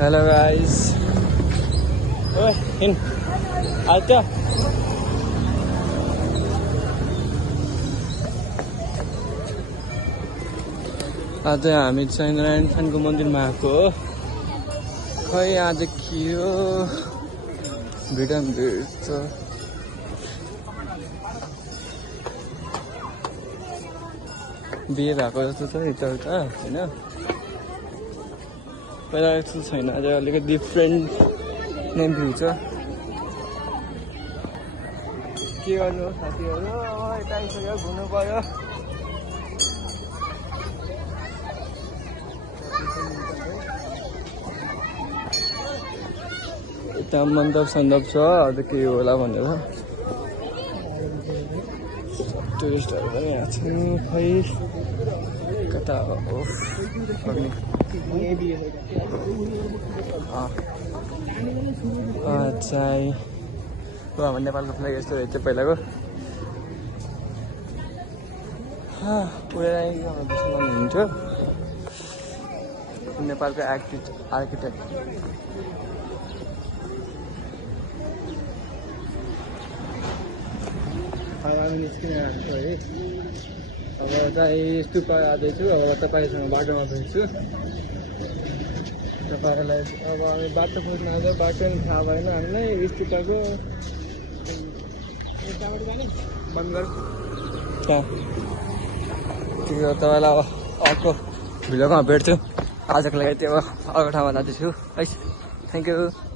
hello guys ओए हिँड आइत्यो आज हामी चाहिँ नारायण खानको मन्दिरमा आएको हो खै आज के हो भिड छ बिहे भएको जस्तो छ नि चर्चा होइन पहिला जस्तो छैन आज अलिकति डिफ्रेन्ट नै भ्यू छ के गर्नु साथीहरू यता आइसक्यो घुम्नु पर्यो यता मण्डप सन्दप छ अझ के होला भनेर टुरिस्टहरू पनि यहाँ छन् खै कता हो चाहिँ अब नेपालको फ्ल्याग यस्तो रहेछ पहिलाको उडेर हुन्थ्यो नेपालको आर्किटेक्ट हामी निस्किन आएको है अब चाहिँ स्तूप जाँदैछु अब तपाईँसँग बाटोमा भेट्छु तपाईँहरूलाई अब हामी बाटो खोज्न आउँछ बाटो पनि थाहा भएन हामीलाई स्तूपको बन्द गर तपाईँलाई अब अर्को भिडियोमा भेट्छु आजको लागि त्यो अर्को ठाउँमा जाँदैछु है थ्याङ्क यू